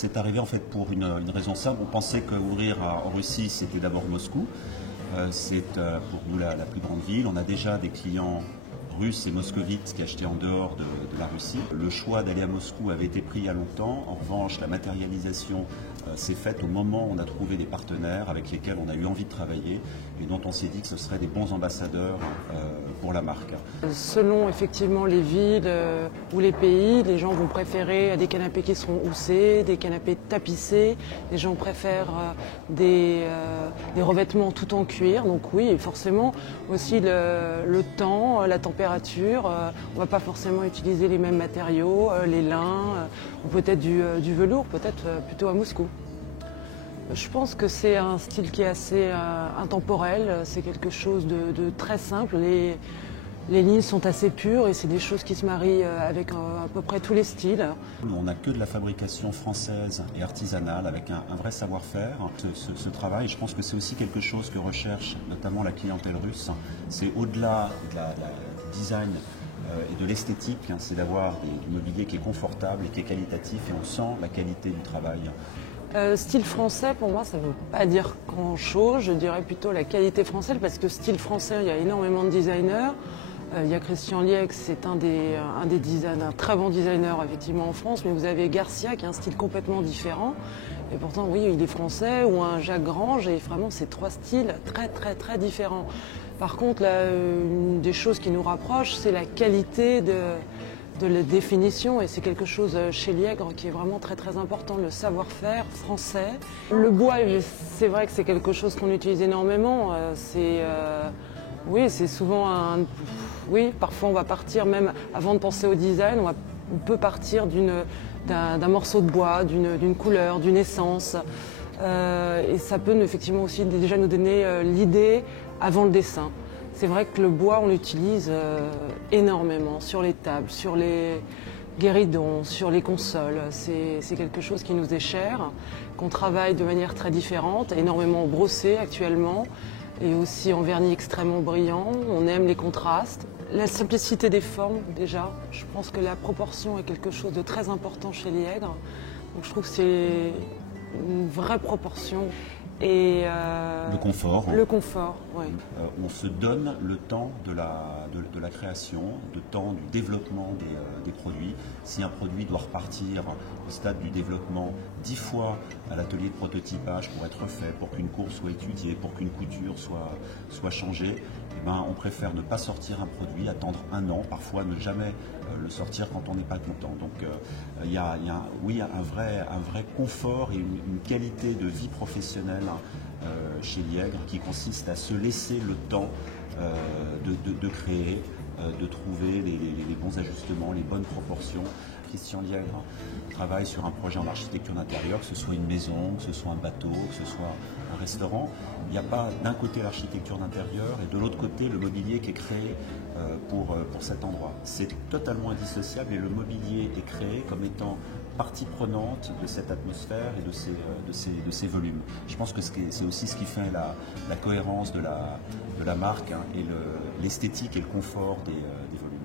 C'est arrivé en fait pour une raison simple. On pensait qu'ouvrir en Russie, c'était d'abord Moscou. C'est pour nous la plus grande ville. On a déjà des clients russes et moscovites qui achetaient en dehors de la Russie. Le choix d'aller à Moscou avait été pris il y a longtemps. En revanche, la matérialisation s'est faite au moment où on a trouvé des partenaires avec lesquels on a eu envie de travailler et dont on s'est dit que ce seraient des bons ambassadeurs pour la marque. Selon effectivement les villes ou les pays, les gens vont préférer des canapés qui seront houssés, des canapés tapissés, les gens préfèrent des revêtements tout en cuir. Donc oui, forcément aussi le temps, la température, on ne va pas forcément utiliser les mêmes matériaux, les lins ou peut-être du velours, peut-être plutôt à Moscou. Je pense que c'est un style qui est assez intemporel, c'est quelque chose de très simple. Les lignes sont assez pures et c'est des choses qui se marient avec à peu près tous les styles. On n'a que de la fabrication française et artisanale avec un vrai savoir-faire. Ce travail, je pense que c'est aussi quelque chose que recherche notamment la clientèle russe. C'est au-delà du design et de l'esthétique, c'est d'avoir du mobilier qui est confortable et qui est qualitatif et on sent la qualité du travail. Style français, pour moi, ça ne veut pas dire grand-chose. Je dirais plutôt la qualité française, parce que style français, il y a énormément de designers. Il y a Christian Liège, c'est un très bon designer effectivement en France, mais vous avez Garcia qui a un style complètement différent. Et pourtant, oui, il est français, ou un Jacques Grange, et vraiment, c'est trois styles très, très, très différents. Par contre, là, une des choses qui nous rapproche, c'est la qualité de la définition, et c'est quelque chose chez Liègre qui est vraiment très très important, le savoir-faire français. Le bois, c'est vrai que c'est quelque chose qu'on utilise énormément. Oui, c'est souvent oui, parfois on va partir même avant de penser au design, on peut partir d'un morceau de bois, d'une couleur, d'une essence. Et ça peut effectivement aussi déjà nous donner l'idée avant le dessin. C'est vrai que le bois, on l'utilise énormément sur les tables, sur les guéridons, sur les consoles. C'est quelque chose qui nous est cher, qu'on travaille de manière très différente, énormément brossé actuellement, et aussi en vernis extrêmement brillant. On aime les contrastes. La simplicité des formes, déjà. Je pense que la proportion est quelque chose de très important chez Liègre. Donc je trouve que c'est une vraie proportion. Et le confort. Le confort, oui. On se donne le temps de la création, le temps du développement des produits. Si un produit doit repartir au stade du développement 10 fois à l'atelier de prototypage pour être fait, pour qu'une courbe soit étudiée, pour qu'une couture soit changée, eh ben, on préfère ne pas sortir un produit, attendre un an, parfois ne jamais le sortir quand on n'est pas content. Donc il y a un vrai confort et une qualité de vie professionnelle chez Liègre qui consiste à se laisser le temps de créer, de trouver les bons ajustements, les bonnes proportions. Christian Liègre travaille sur un projet en architecture d'intérieur, que ce soit une maison, que ce soit un bateau, que ce soit un restaurant. Il n'y a pas d'un côté l'architecture d'intérieur et de l'autre côté le mobilier qui est créé pour cet endroit. C'est totalement indissociable et le mobilier est créé comme étant partie prenante de cette atmosphère et de ces volumes. Je pense que c'est aussi ce qui fait la cohérence de la marque et l'esthétique et le confort des volumes.